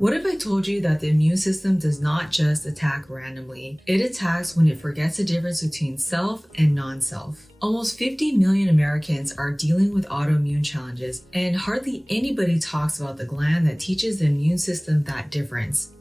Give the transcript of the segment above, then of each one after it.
What if I told you that the immune system does not just attack randomly? It attacks when it forgets the difference between self and non-self. Almost 50 million Americans are dealing with autoimmune challenges, and hardly anybody talks about the gland that teaches the immune system that difference,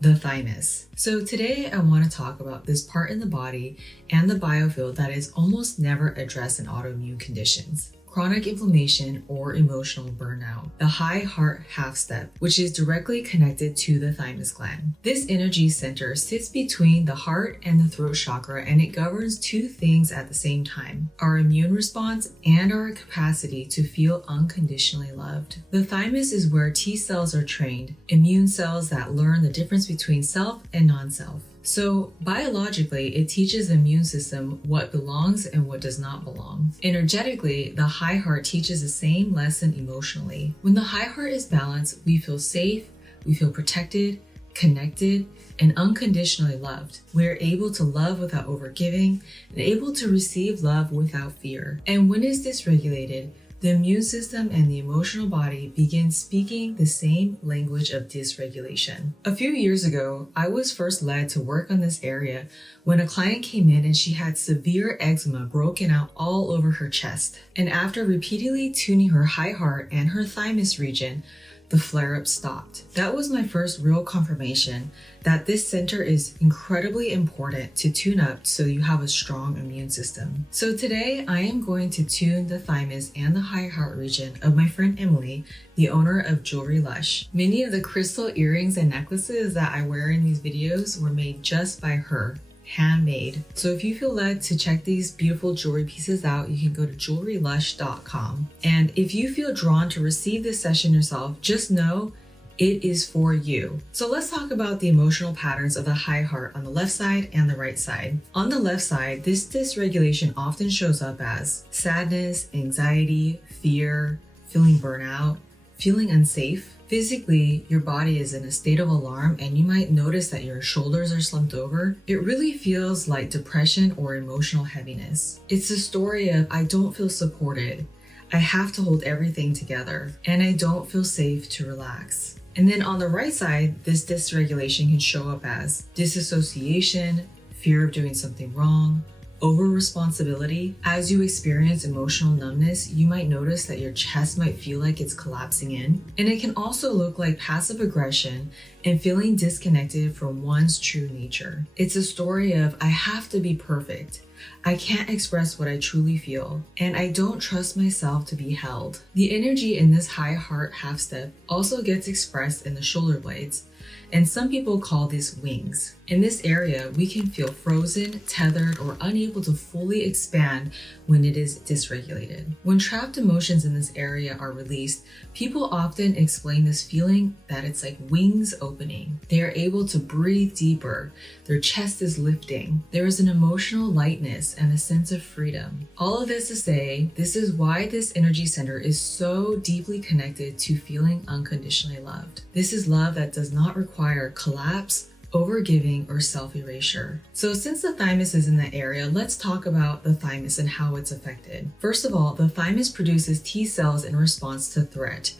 the thymus. So today I want to talk about this part in the body and the biofield that is almost never addressed in autoimmune conditions. Chronic inflammation or emotional burnout, the high heart half step, which is directly connected to the thymus gland. This energy center sits between the heart and the throat chakra, and it governs two things at the same time: our immune response and our capacity to feel unconditionally loved. The thymus is where T cells are trained, immune cells that learn the difference between self and non-self. So biologically, it teaches the immune system what belongs and what does not belong. Energetically, the high heart teaches the same lesson emotionally. When the high heart is balanced, we feel safe, we feel protected, connected, and unconditionally loved. We're able to love without overgiving and able to receive love without fear. And when it's dysregulated, the immune system and the emotional body begin speaking the same language of dysregulation. A few years ago, I was first led to work on this area when a client came in and she had severe eczema broken out all over her chest. And after repeatedly tuning her high heart and her thymus region, the flare-up stopped. That was my first real confirmation that this center is incredibly important to tune up so you have a strong immune system. So today I am going to tune the thymus and the high heart region of my friend Emily, the owner of Jewelry Lush. Many of the crystal earrings and necklaces that I wear in these videos were made just by her. Handmade. So if you feel led to check these beautiful jewelry pieces out, you can go to jewelrylush.com. And if you feel drawn to receive this session yourself, just know it is for you. So let's talk about the emotional patterns of the high heart on the left side and the right side. On the left side, this dysregulation often shows up as sadness, anxiety, fear, feeling burnout, feeling unsafe. Physically, your body is in a state of alarm and you might notice that your shoulders are slumped over. It really feels like depression or emotional heaviness. It's a story of I don't feel supported, I have to hold everything together, and I don't feel safe to relax. And then on the right side, this dysregulation can show up as disassociation, fear of doing something wrong, over-responsibility. As you experience emotional numbness, you might notice that your chest might feel like it's collapsing in. And it can also look like passive aggression and feeling disconnected from one's true nature. It's a story of I have to be perfect, I can't express what I truly feel, and I don't trust myself to be held. The energy in this high heart half step also gets expressed in the shoulder blades, and some people call these wings. In this area, we can feel frozen, tethered, or unable to fully expand when it is dysregulated. When trapped emotions in this area are released, people often explain this feeling that it's like wings opening. They are able to breathe deeper, their chest is lifting, there is an emotional lightness and a sense of freedom. All of this to say, this is why this energy center is so deeply connected to feeling unconditionally loved. This is love that does not require collapse, overgiving, or self-erasure. So since the thymus is in that area, let's talk about the thymus and how it's affected. First of all, the thymus produces T cells in response to threat.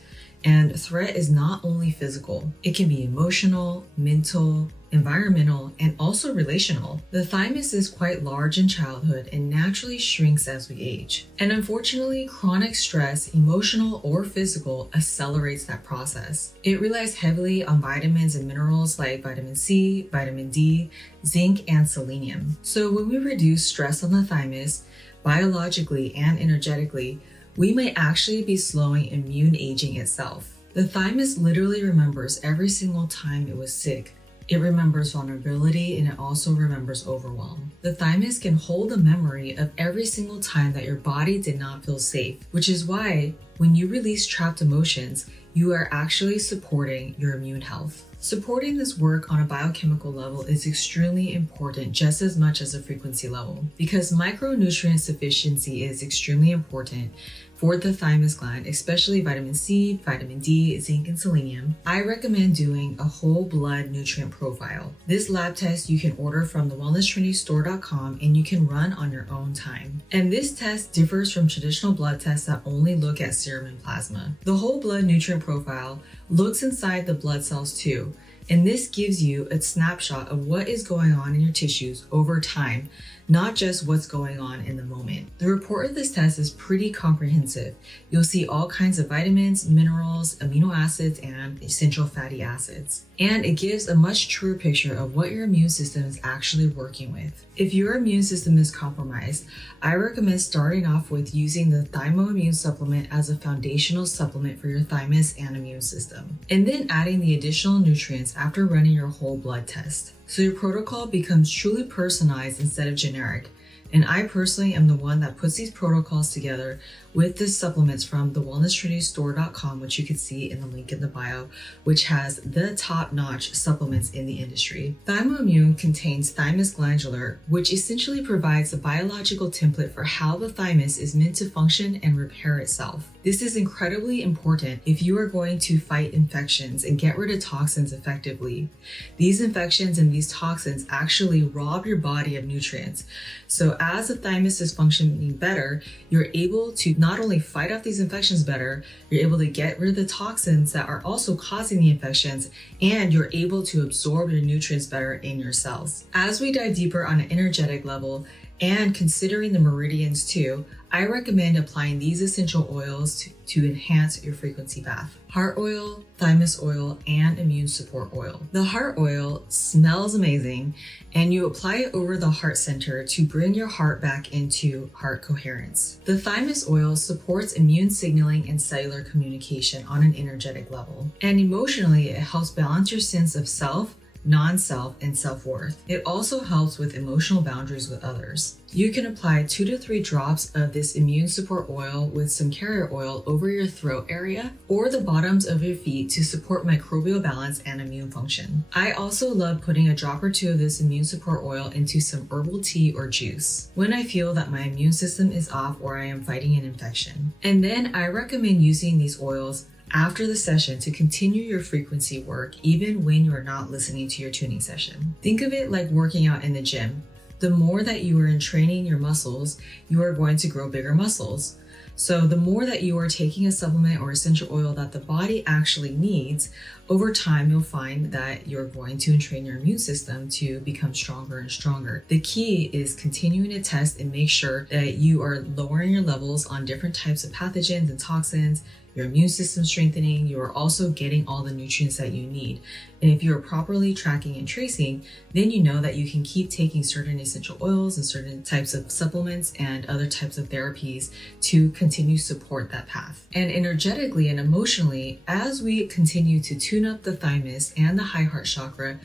And threat is not only physical, it can be emotional, mental, environmental, and also relational. The thymus is quite large in childhood and naturally shrinks as we age. And unfortunately, chronic stress, emotional or physical, accelerates that process. It relies heavily on vitamins and minerals like vitamin C, vitamin D, zinc, and selenium. So when we reduce stress on the thymus, biologically and energetically, we might actually be slowing immune aging itself. The thymus literally remembers every single time it was sick. It remembers vulnerability, and it also remembers overwhelm. The thymus can hold a memory of every single time that your body did not feel safe, which is why when you release trapped emotions, you are actually supporting your immune health. Supporting this work on a biochemical level is extremely important, just as much as a frequency level, because micronutrient sufficiency is extremely important. for the thymus gland, especially vitamin C, vitamin D, zinc, and selenium, I recommend doing a whole blood nutrient profile. This lab test you can order from the wellnesstrendy.store.com and you can run on your own time. And this test differs from traditional blood tests that only look at serum and plasma. The whole blood nutrient profile looks inside the blood cells too, and this gives you a snapshot of what is going on in your tissues over time, not just what's going on in the moment. The report of this test is pretty comprehensive. You'll see all kinds of vitamins, minerals, amino acids, and essential fatty acids. And it gives a much truer picture of what your immune system is actually working with. If your immune system is compromised, I recommend starting off with using the Thymo-Immune Supplement as a foundational supplement for your thymus and immune system, and then adding the additional nutrients after running your whole blood test. So your protocol becomes truly personalized instead of generic. And I personally am the one that puts these protocols together with the supplements from the wellnesstrendy.store.com, which you can see in the link in the bio, which has the top-notch supplements in the industry. Thymo-Immune contains thymus glandular, which essentially provides a biological template for how the thymus is meant to function and repair itself. This is incredibly important if you are going to fight infections and get rid of toxins effectively. These infections and these toxins actually rob your body of nutrients. So as the thymus is functioning better, you're able to not only fight off these infections better, you're able to get rid of the toxins that are also causing the infections, and you're able to absorb your nutrients better in your cells. As we dive deeper on an energetic level, and considering the meridians too, I recommend applying these essential oils to enhance your frequency bath. Heart oil, thymus oil, and immune support oil. The heart oil smells amazing, and you apply it over the heart center to bring your heart back into heart coherence. The thymus oil supports immune signaling and cellular communication on an energetic level. And emotionally, it helps balance your sense of self, non-self, and self-worth. It also helps with emotional boundaries with others. You can apply 2 to 3 drops of this immune support oil with some carrier oil over your throat area or the bottoms of your feet to support microbial balance and immune function. I also love putting a drop or 2 of this immune support oil into some herbal tea or juice when I feel that my immune system is off or I am fighting an infection. And then I recommend using these oils after the session to continue your frequency work even when you are not listening to your tuning session. Think of it like working out in the gym. The more that you are in training your muscles, you are going to grow bigger muscles. So the more that you are taking a supplement or essential oil that the body actually needs, over time you'll find that you're going to entrain your immune system to become stronger and stronger. The key is continuing to test and make sure that you are lowering your levels on different types of pathogens and toxins, your immune system strengthening, you are also getting all the nutrients that you need. And if you're properly tracking and tracing, then you know that you can keep taking certain essential oils and certain types of supplements and other types of therapies to continue to support that path. And energetically and emotionally, as we continue to tune up the thymus and the high heart chakra,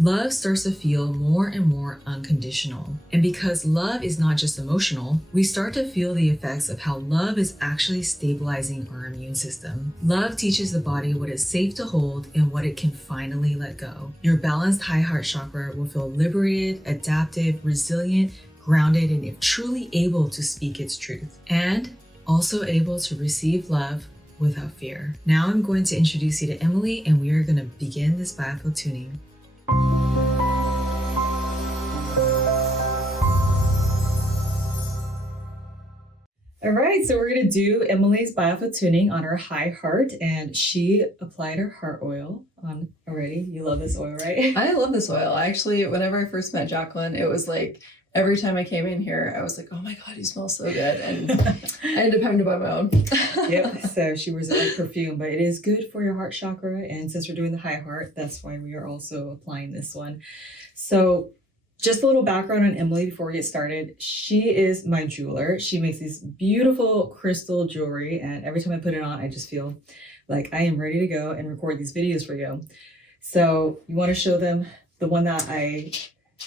love starts to feel more and more unconditional. And because love is not just emotional, we start to feel the effects of how love is actually stabilizing our immune system. Love teaches the body what is safe to hold and what it can finally let go. Your balanced high heart chakra will feel liberated, adaptive, resilient, grounded, and truly able to speak its truth. And also able to receive love without fear. Now I'm going to introduce you to Emily, and we are going to begin this Biofield tuning. All right, so we're going to do Emily's Biofield tuning on her high heart, and she applied her heart oil on already. You love this oil, right? I love this oil. Actually, whenever I first met Jacqueline, it was like every time I came in here, I was like, oh my God, you smell so good. And I ended up having to buy my own. Yep, so she wears it like perfume, but it is good for your heart chakra. And since we're doing the high heart, that's why we are also applying this one. So just a little background on Emily before we get started. She is my jeweler. She makes these beautiful crystal jewelry, and every time I put it on, I just feel like I am ready to go and record these videos for you. So you want to show them the one that I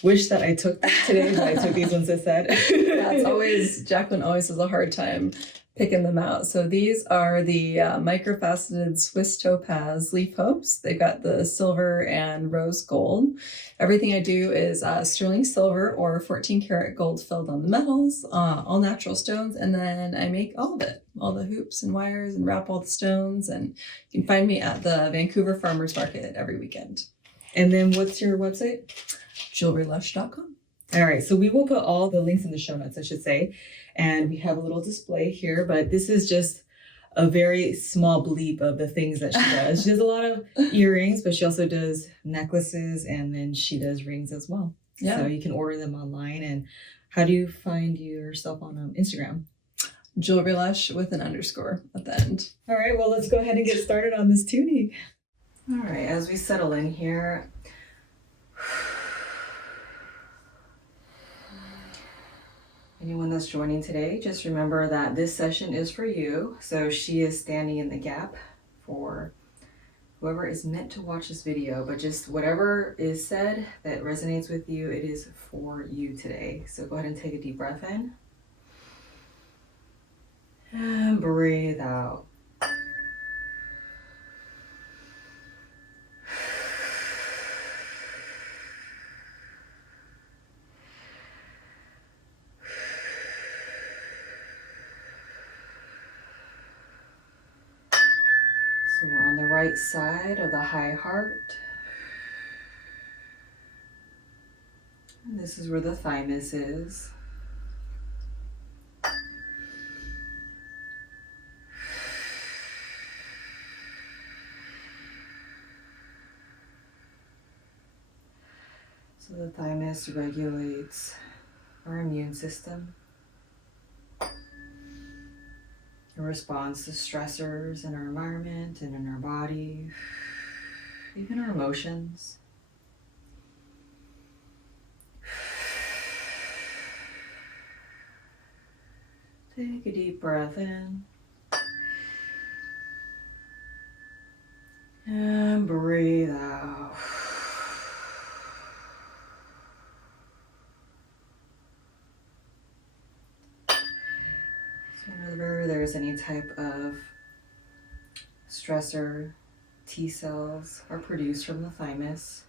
wish that I took today, but I took these ones instead. Yeah, it's always, Jacqueline always has a hard time picking them out. So these are the microfaceted Swiss topaz leaf hopes. They've got the silver and rose gold. Everything I do is sterling silver or 14 karat gold filled on the metals, all natural stones. And then I make all of it, all the hoops and wires, and wrap all the stones. And you can find me at the Vancouver Farmers Market every weekend. And then what's your website? JewelryLush.com. All right, so we will put all the links in the show notes, I should say. And we have a little display here, but this is just a very small bleep of the things that she does. She does a lot of earrings, but she also does necklaces, and then she does rings as well. Yeah. So you can order them online. And how do you find yourself on Instagram? Jewelry Lush with an underscore at the end. All right, well, let's go ahead and get started on this tuning. All right, as we settle in here, anyone that's joining today, just remember that this session is for you. So she is standing in the gap for whoever is meant to watch this video, but just whatever is said that resonates with you, it is for you today. So go ahead and take a deep breath in and breathe out. So we're on the right side of the high heart. And this is where the thymus is. So the thymus regulates our immune system. It responds to stressors in our environment and in our body, even our emotions. Take a deep breath in and breathe out. So whenever there's any type of stressor, T cells are produced from the thymus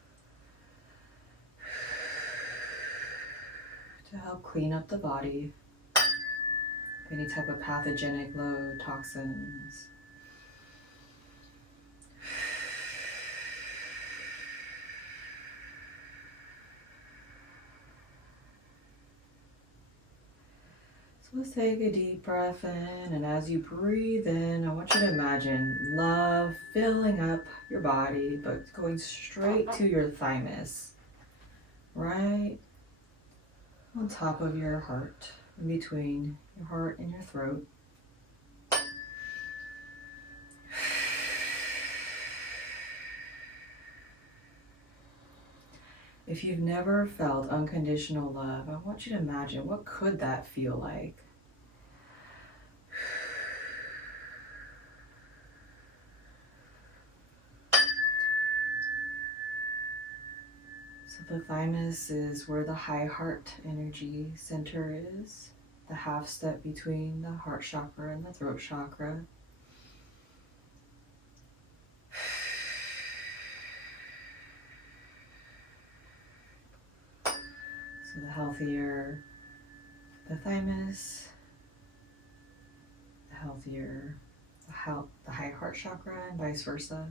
to help clean up the body. Any type of pathogenic load, toxins. So let's take a deep breath in, and as you breathe in, I want you to imagine love filling up your body, but going straight to your thymus, right on top of your heart, in between your heart and your throat. If you've never felt unconditional love, I want you to imagine, what could that feel like? So the thymus is where the high heart energy center is, the half step between the heart chakra and the throat chakra. So the healthier the thymus, the healthier the high heart chakra, and vice versa.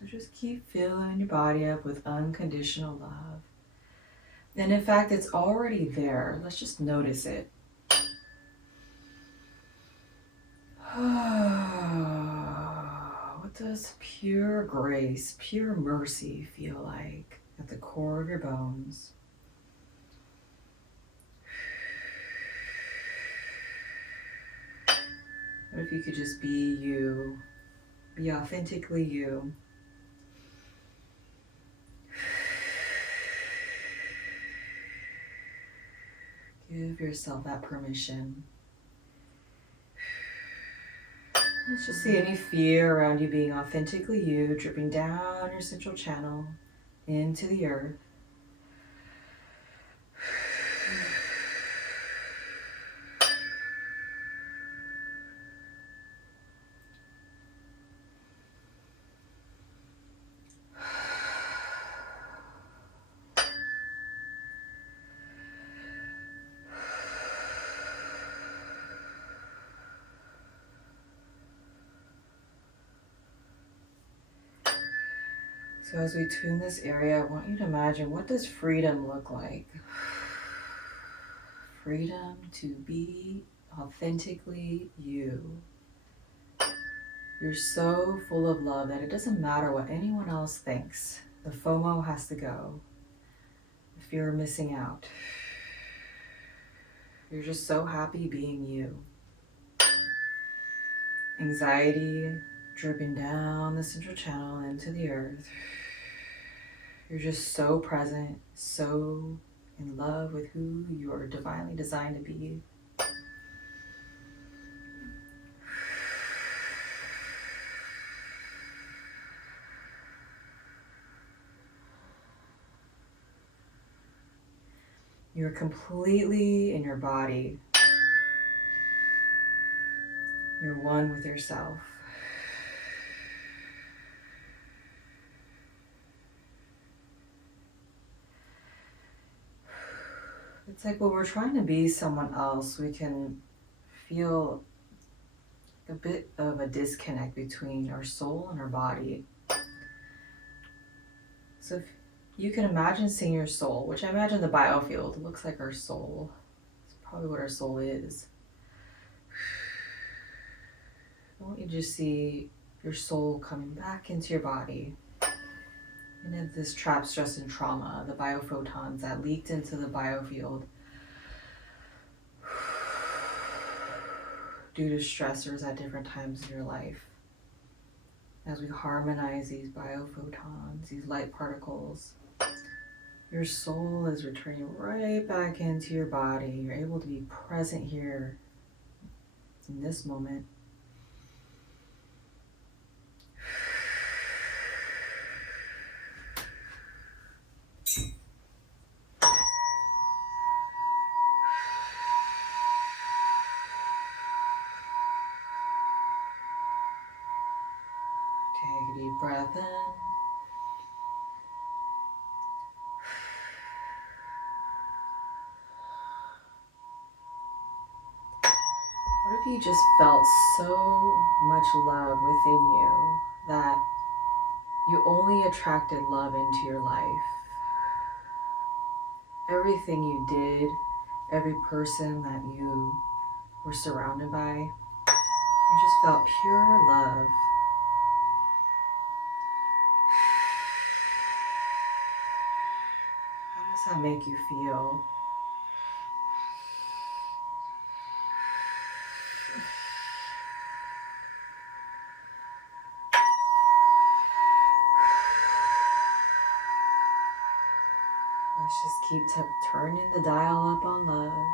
So just keep filling your body up with unconditional love. And in fact, it's already there. Let's just notice it. What does pure grace, pure mercy feel like at the core of your bones? What if you could just be you, be authentically you? Give yourself that permission. Let's just see any fear around you being authentically you, dripping down your central channel, into the earth. So as we tune this area, I want you to imagine, what does freedom look like? Freedom to be authentically you. You're so full of love that it doesn't matter what anyone else thinks. The FOMO has to go. The fear of missing out. You're just so happy being you. Anxiety dripping down the central channel into the earth. You're just so present, so in love with who you are divinely designed to be. You're completely in your body. You're one with yourself. It's like when we're trying to be someone else, we can feel a bit of a disconnect between our soul and our body. So if you can imagine seeing your soul, which I imagine the biofield looks like our soul. It's probably what our soul is. I want you to just see your soul coming back into your body. And in this trapped stress and trauma, the biophotons that leaked into the biofield due to stressors at different times in your life. As we harmonize these biophotons, these light particles, your soul is returning right back into your body. You're able to be present here in this moment. Take a deep breath in. What if you just felt so much love within you that you only attracted love into your life? Everything you did, every person that you were surrounded by, you just felt pure love. How does that make you feel? Let's just keep turning the dial up on love.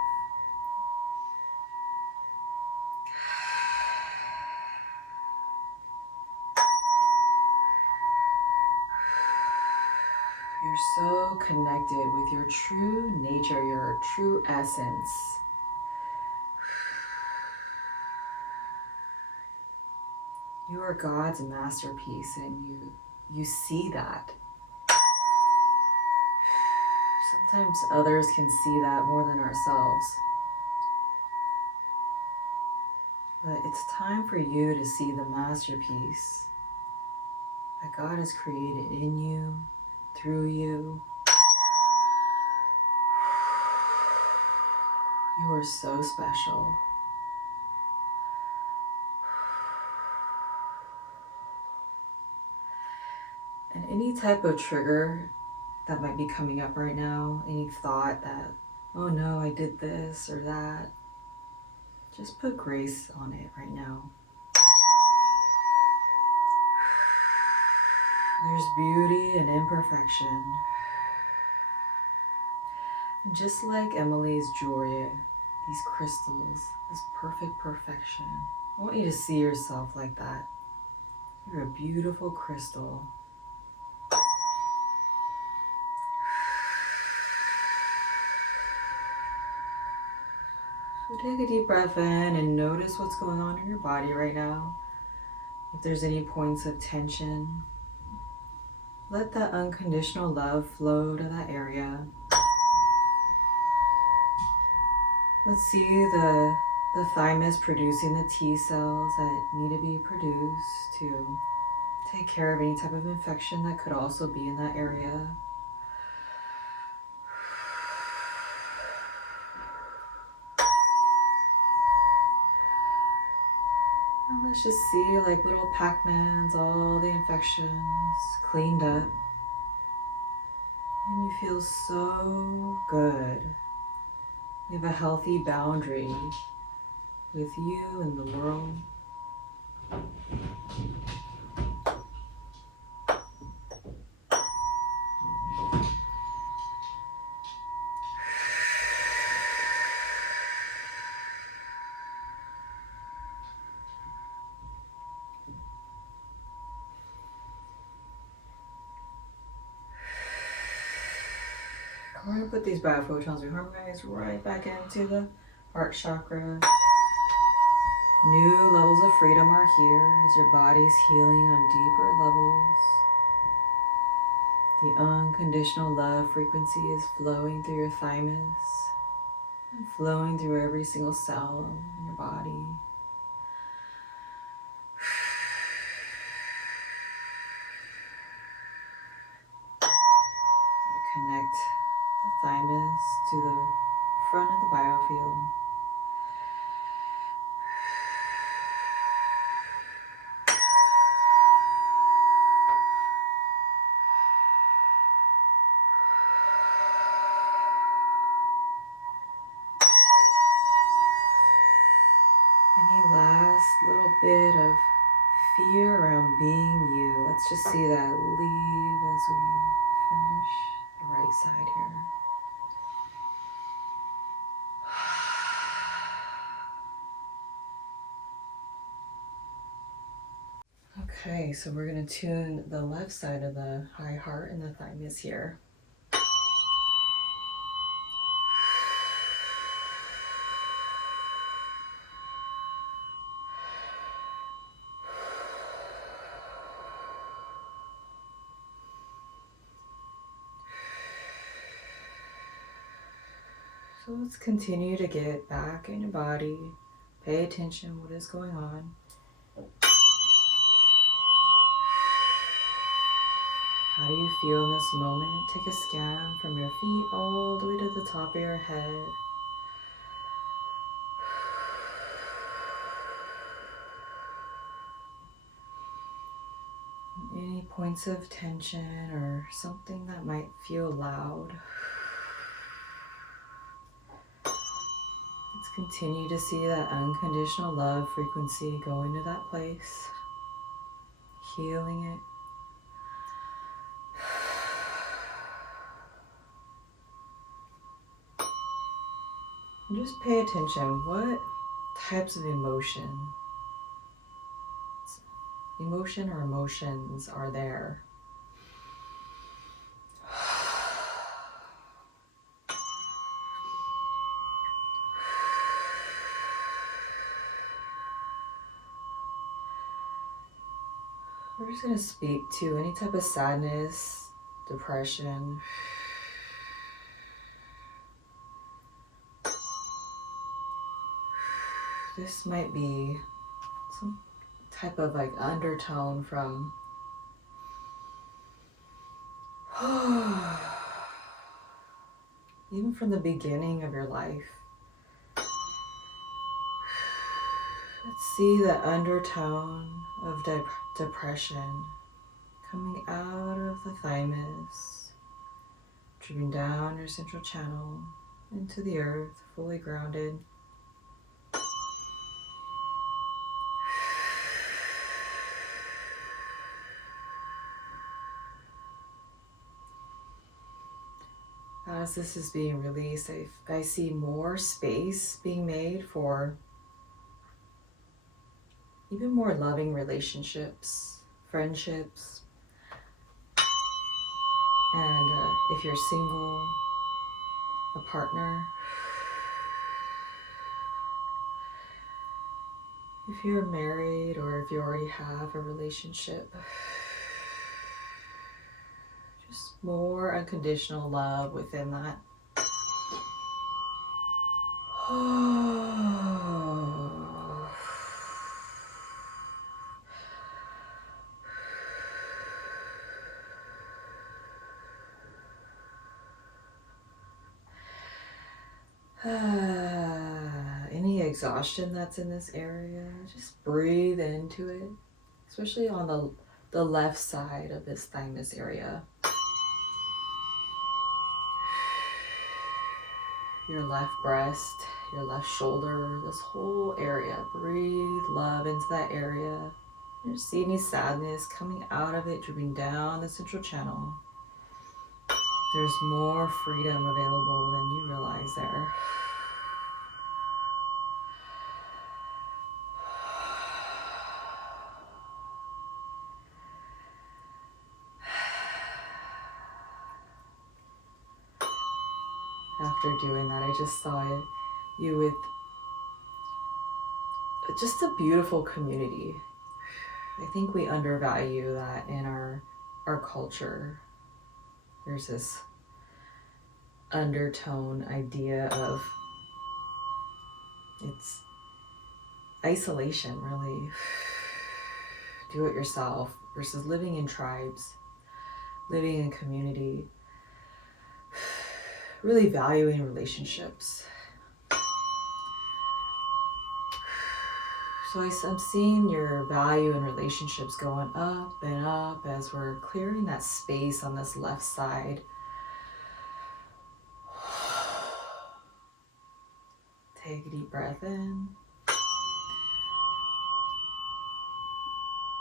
You're so connected with your true nature, your true essence. You are God's masterpiece, and you see that. Sometimes others can see that more than ourselves. But it's time for you to see the masterpiece that God has created in you, through you. You are so special. And any type of trigger that might be coming up right now, any thought that, oh no, I did this or that, just put grace on it right now. There's beauty in imperfection. And just like Emily's jewelry, these crystals, this perfect perfection, I want you to see yourself like that. You're a beautiful crystal. Take a deep breath in and notice what's going on in your body right now. If there's any points of tension, let that unconditional love flow to that area. Let's see the thymus producing the T cells that need to be produced to take care of any type of infection that could also be in that area. And let's just see, like little Pac-Mans, all the infections cleaned up. And you feel so good. You have a healthy boundary with you and the world. We're going to put these biophotons, we harmonize right back into the heart chakra. New levels of freedom are here as your body's healing on deeper levels. The unconditional love frequency is flowing through your thymus and flowing through every single cell in your body. Connect the thymus to the front of the biofield. Any last little bit of fear around being you, let's just see that leave as we finish the right side here. Okay, so we're going to tune the left side of the high heart and the thymus here. So let's continue to get back in your body. Pay attention what is going on. How do you feel in this moment? Take a scan from your feet all the way to the top of your head. Any points of tension or something that might feel loud. Let's continue to see that unconditional love frequency go into that place, healing it. And just pay attention, what types of emotion or emotions are there? We're just going to speak to any type of sadness, depression. This might be some type of like undertone from even from the beginning of your life. Let's see the undertone of depression coming out of the thymus, dripping down your central channel into the earth, fully grounded. As this is being released, I see more space being made for even more loving relationships, friendships, and if you're single, a partner. If you're married or if you already have a relationship, just more unconditional love within that. Any exhaustion that's in this area, just breathe into it, especially on the left side of this thymus area. Your left breast, your left shoulder, this whole area. Breathe love into that area. You see any sadness coming out of it, dripping down the central channel. There's more freedom available than you realize there. After doing that, I just saw you with just a beautiful community. I think we undervalue that in our culture. There's this undertone idea of it's isolation, really. Do it yourself versus living in tribes, living in community, really valuing relationships. So I'm seeing your value in relationships going up and up as we're clearing that space on this left side. Take a deep breath in.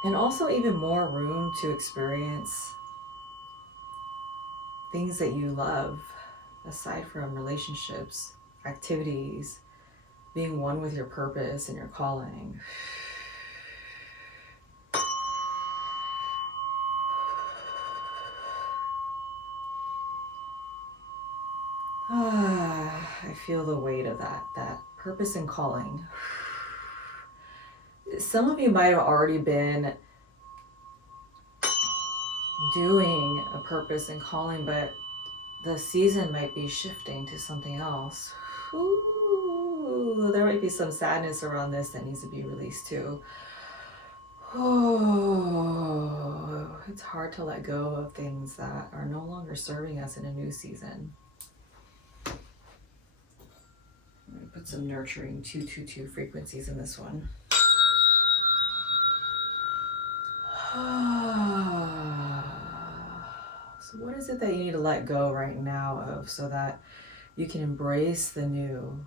And also even more room to experience things that you love, aside from relationships, activities, being one with your purpose and your calling. I feel the weight of that purpose and calling. Some of you might have already been doing a purpose and calling, but the season might be shifting to something else. Ooh, there might be some sadness around this that needs to be released too. Oh, it's hard to let go of things that are no longer serving us in a new season. I'm going to put some nurturing 222 frequencies in this one. So what is it that you need to let go right now of so that you can embrace the new?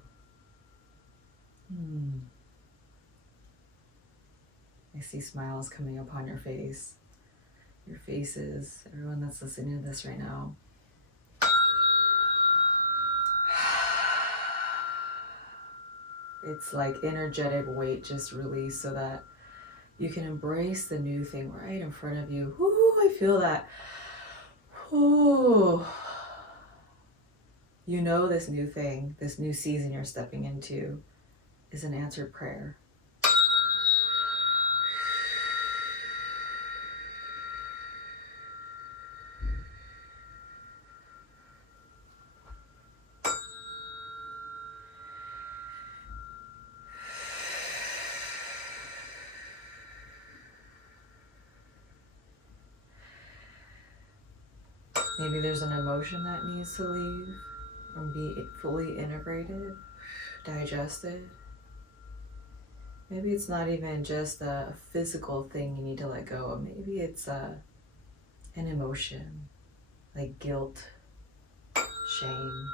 I see smiles coming upon your face. Your faces, everyone that's listening to this right now. It's like energetic weight just released so that you can embrace the new thing right in front of you. Ooh, I feel that. Ooh. You know this new thing, this new season you're stepping into is an answered prayer. Maybe there's an emotion that needs to leave and be fully integrated, digested. Maybe it's not even just a physical thing you need to let go of. Maybe it's an emotion like guilt, shame.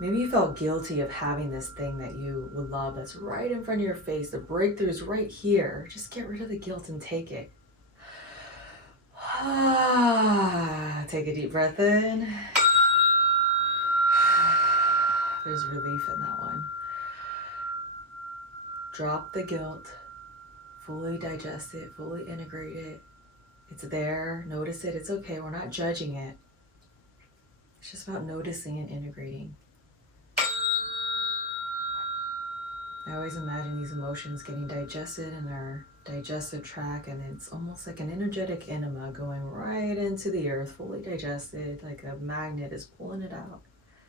Maybe you felt guilty of having this thing that you would love that's right in front of your face. The breakthrough is right here. Just get rid of the guilt and take it. Take a deep breath in. There's relief in that one. Drop the guilt. Fully digest it. Fully integrate it. It's there. Notice it. It's okay. We're not judging it. It's just about noticing and integrating. I always imagine these emotions getting digested in our digestive tract, and it's almost like an energetic enema going right into the earth, fully digested, like a magnet is pulling it out.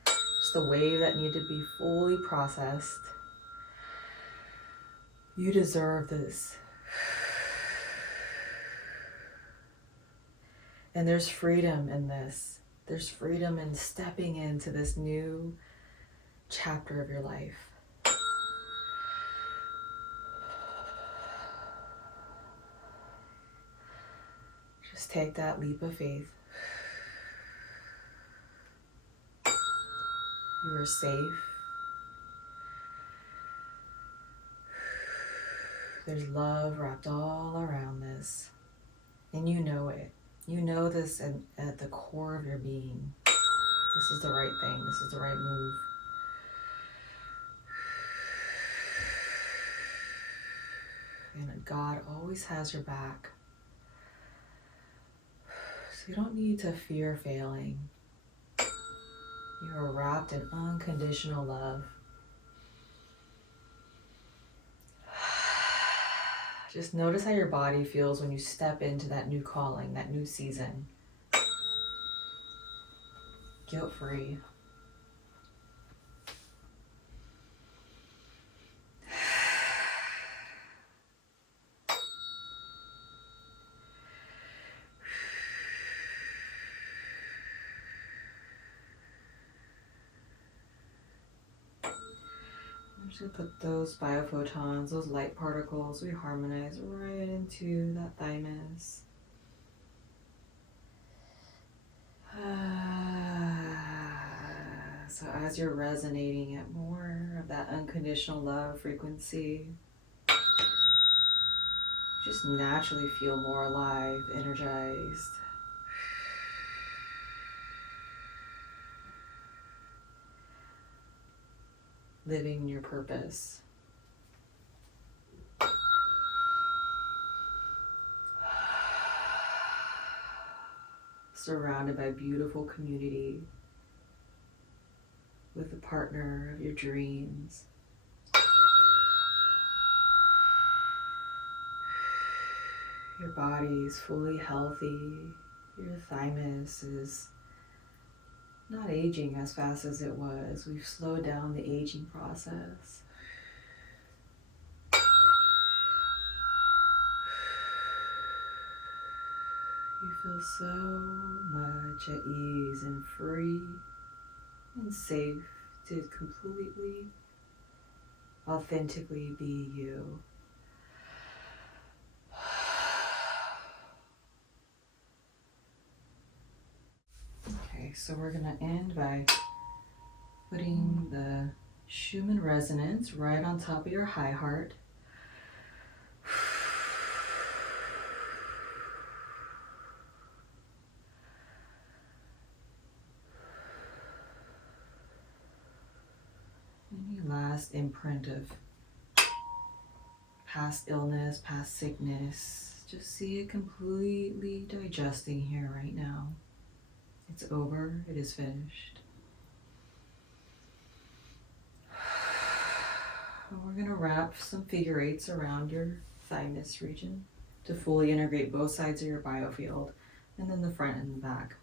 Just a wave that needed to be fully processed. You deserve this. And there's freedom in this. There's freedom in stepping into this new chapter of your life. Just take that leap of faith. You are safe. There's love wrapped all around this. And you know it. You know this at the core of your being. This is the right thing. This is the right move. And God always has your back. So you don't need to fear failing. You are wrapped in unconditional love. Just notice how your body feels when you step into that new calling, that new season. Guilt-free. I'm just going to put those biophotons, those light particles, we harmonize right into that thymus. So as you're resonating at more of that unconditional love frequency, just naturally feel more alive, energized. Living your purpose. Surrounded by beautiful community, with the partner of your dreams. Your body is fully healthy. Your thymus is not aging as fast as it was. We've slowed down the aging process. You feel so much at ease and free and safe to completely, authentically be you. Okay, so we're gonna end by putting the Schumann resonance right on top of your high heart. Any last imprint of past illness, past sickness, just see it completely digesting here right now. It's over, it is finished. We're going to wrap some figure eights around your thymus region to fully integrate both sides of your biofield, and then the front and the back.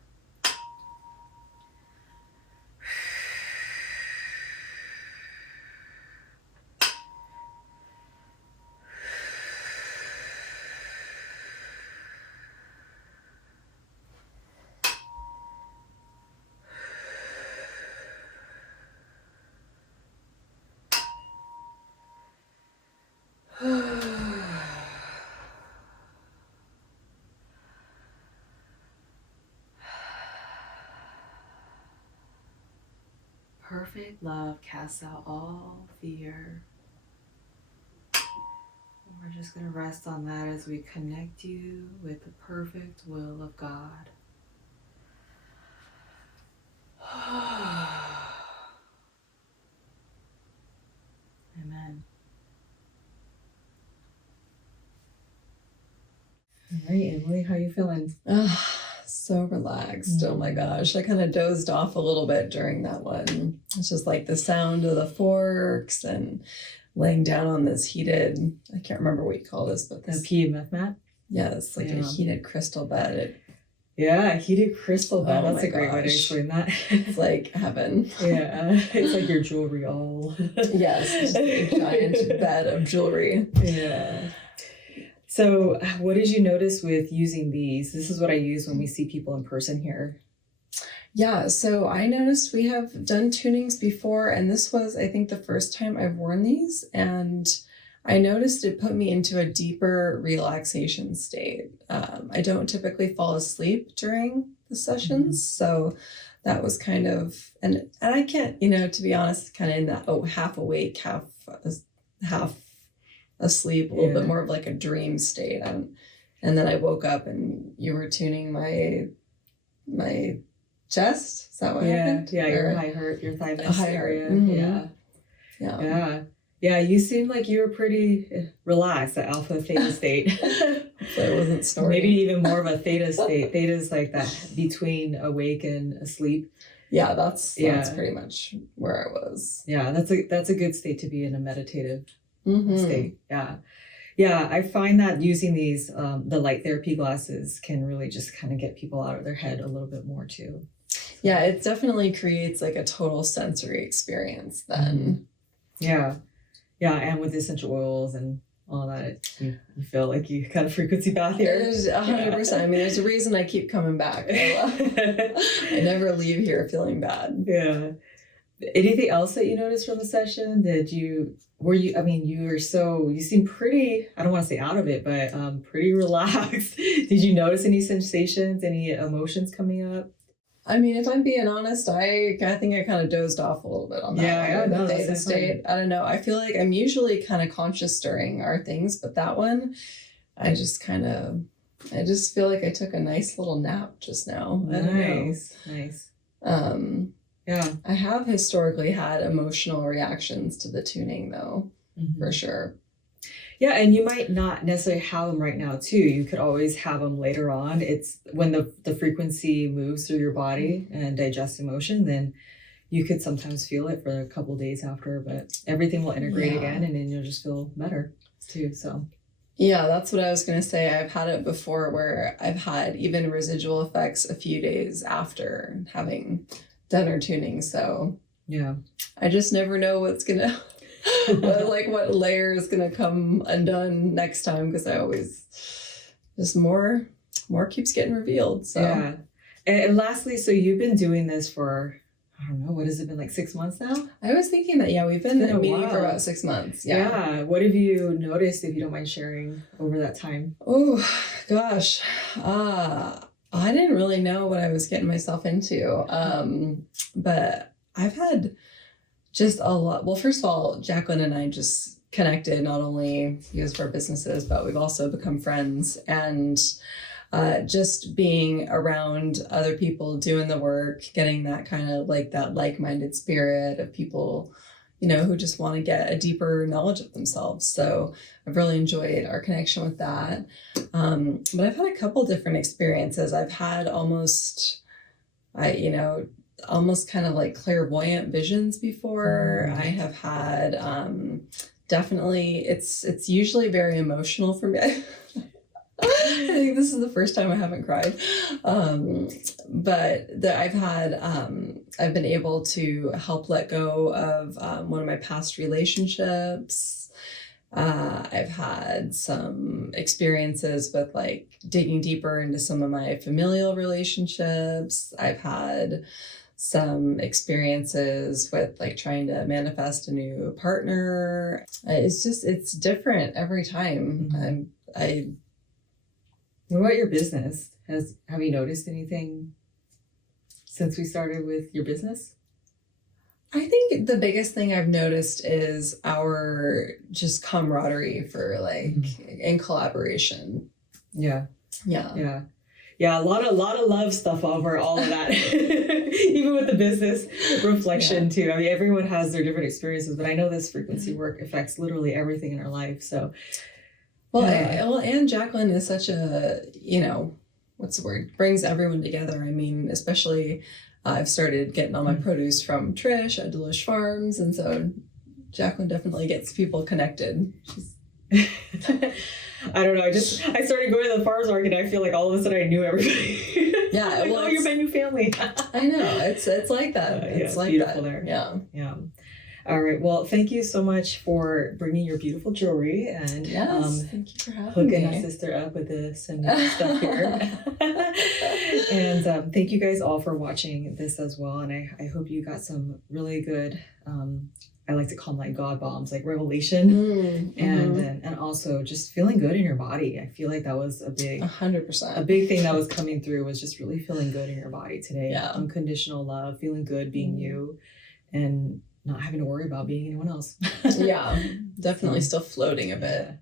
Perfect love casts out all fear. We're just going to rest on that as we connect you with the perfect will of God. Amen. All right, Emily, how are you feeling? So relaxed. Oh my gosh. I kind of dozed off a little bit during that one. It's just like the sound of the forks and laying down on this heated, I can't remember what you call this, but The this, PMF mat? yeah, it's like a heated crystal bed. Yeah, heated crystal bed. Oh That's my a great way to gosh. explain that. It's like heaven. Yeah, it's like your jewelry all. Yes, just a giant bed of jewelry. Yeah. So what did you notice with using these? This is what I use when we see people in person here. Yeah, so I noticed we have done tunings before, and this was, I think, the first time I've worn these, and I noticed it put me into a deeper relaxation state. I don't typically fall asleep during the sessions, so that was kind of, and I can't, to be honest, kind of in that half awake, half asleep, a little bit more of like a dream state. And then I woke up and you were tuning my chest. Is that what happened? Yeah, your thymus area. Mm-hmm. Yeah, you seem like you were pretty relaxed, the alpha theta state. Hopefully I wasn't snoring. Maybe even more of a theta state. Theta is like that between awake and asleep. Yeah, that's pretty much where I was. Yeah, that's a good state to be in, a meditative state. Yeah, I find that using these the light therapy glasses can really just kind of get people out of their head a little bit more too. Yeah, it definitely creates like a total sensory experience then. Yeah, and with essential oils and all that, you feel like you kind of frequency bath here. 100%. I mean, there's a reason I keep coming back. I never leave here feeling bad. Yeah. Anything else that you noticed from the session? You seem pretty, I don't want to say out of it, but pretty relaxed. Did you notice any sensations, any emotions coming up? I mean, if I'm being honest, I think I kind of dozed off a little bit on that. Yeah, the state. I don't know. I feel like I'm usually kind of conscious during our things, but that one, I just feel like I took a nice little nap just now. Nice. Yeah. I have historically had emotional reactions to the tuning though, for sure. Yeah, and you might not necessarily have them right now too. You could always have them later on. It's when the frequency moves through your body and digests emotion, then you could sometimes feel it for a couple of days after, but everything will integrate again and then you'll just feel better too. So yeah, that's what I was going to say. I've had it before where I've had even residual effects a few days after having done our tuning. So yeah, I just never know what's going to... what layer is going to come undone next time, because I always just more keeps getting revealed. So yeah. And lastly, so you've been doing this for, I don't know, what has it been, like 6 months now? I was thinking that we've been meeting for about 6 months. Yeah. What have you noticed, if you don't mind sharing, over that time? Oh gosh, I didn't really know what I was getting myself into, but I've had just a lot. Well, first of all, Jacqueline and I just connected not only because of our businesses, but we've also become friends. And just being around other people doing the work, getting that kind of that like-minded spirit of people, who just want to get a deeper knowledge of themselves. So I've really enjoyed our connection with that. But I've had a couple different experiences. I've had almost kind of like clairvoyant visions before. I have had definitely, it's usually very emotional for me. I think this is the first time I haven't cried. But I've been able to help let go of one of my past relationships. I've had some experiences with digging deeper into some of my familial relationships. I've had some experiences with trying to manifest a new partner. It's different every time. What about your business? Have you noticed anything since we started with your business? I think the biggest thing I've noticed is our just camaraderie for in collaboration. Yeah. A lot of love stuff over all of that. Even with the business reflection too. I mean, everyone has their different experiences, but I know this frequency work affects literally everything in our life. So, and Jacqueline is such a, what's the word? Brings everyone together. I mean, especially I've started getting all my produce from Trish at Delish Farms, and so Jacqueline definitely gets people connected. I don't know. I started going to the farmers market and I feel like all of a sudden I knew everybody. Yeah. Like, Well, oh, you're my new family. I know. It's like that. It's like beautiful that. there. Yeah. Yeah. All right. Well, thank you so much for bringing your beautiful jewelry and thank you for having hooking me. our sister up with some new stuff here. And thank you guys all for watching this as well. And I hope you got some really good, I like to call them like God bombs, like revelation, and also just feeling good in your body. I feel like that was a big 100%. A big thing that was coming through was just really feeling good in your body today. Yeah. Unconditional love, feeling good, being you, and not having to worry about being anyone else. Yeah, definitely still floating a bit.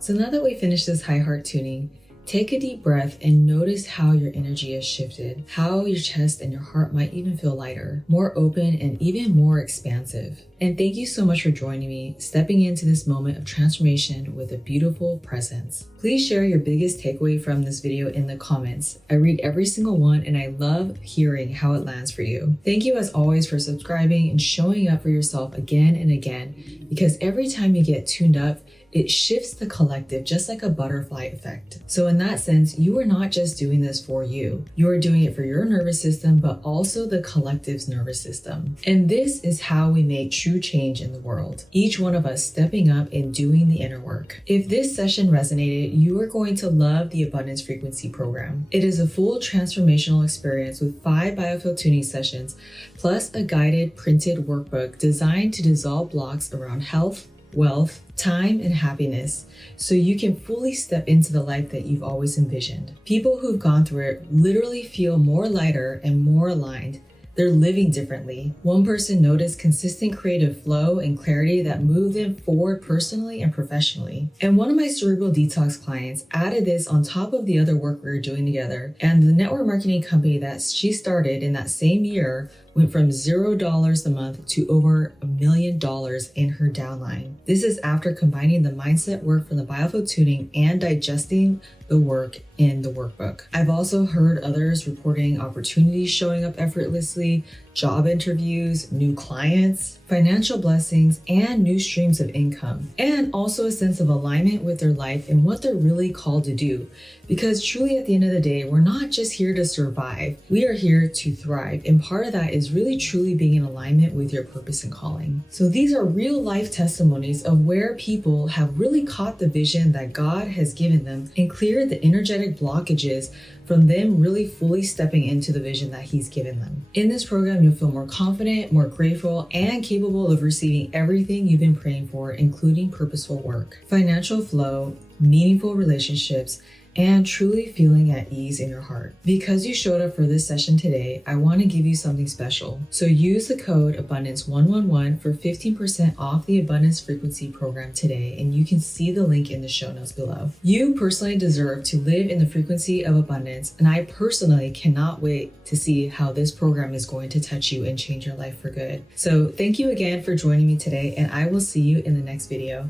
So now that we finished this high heart tuning, take a deep breath and notice how your energy has shifted, how your chest and your heart might even feel lighter, more open, and even more expansive. And thank you so much for joining me, stepping into this moment of transformation with a beautiful presence. Please share your biggest takeaway from this video in the comments. I read every single one and I love hearing how it lands for you. Thank you as always for subscribing and showing up for yourself again and again, because every time you get tuned up, it shifts the collective just like a butterfly effect. So in that sense, you are not just doing this for you. You are doing it for your nervous system, but also the collective's nervous system. And this is how we make true change in the world. Each one of us stepping up and doing the inner work. If this session resonated, you are going to love the Abundance Frequency Program. It is a full transformational experience with 5 Biofield Tuning sessions, plus a guided printed workbook designed to dissolve blocks around health, wealth, time, and happiness, so you can fully step into the life that you've always envisioned. People who've gone through it literally feel more lighter and more aligned. They're living differently. One person noticed consistent creative flow and clarity that moved them forward personally and professionally. And one of my cerebral detox clients added this on top of the other work we were doing together. And the network marketing company that she started in that same year went from $0 a month to over $1 million in her downline. This is after combining the mindset work from the Biofield Tuning and digesting the work in the workbook. I've also heard others reporting opportunities showing up effortlessly, job interviews, new clients, financial blessings, and new streams of income, and also a sense of alignment with their life and what they're really called to do. Because truly at the end of the day, we're not just here to survive, we are here to thrive. And part of that is really truly being in alignment with your purpose and calling. So these are real life testimonies of where people have really caught the vision that God has given them and cleared the energetic blockages from them really fully stepping into the vision that He's given them. In this program, you'll feel more confident, more grateful, and capable of receiving everything you've been praying for, including purposeful work, financial flow, meaningful relationships, and truly feeling at ease in your heart. Because you showed up for this session today, I want to give you something special. So use the code Abundance111 for 15% off the Abundance Frequency Program today, and you can see the link in the show notes below. You personally deserve to live in the frequency of abundance, and I personally cannot wait to see how this program is going to touch you and change your life for good. So thank you again for joining me today, and I will see you in the next video.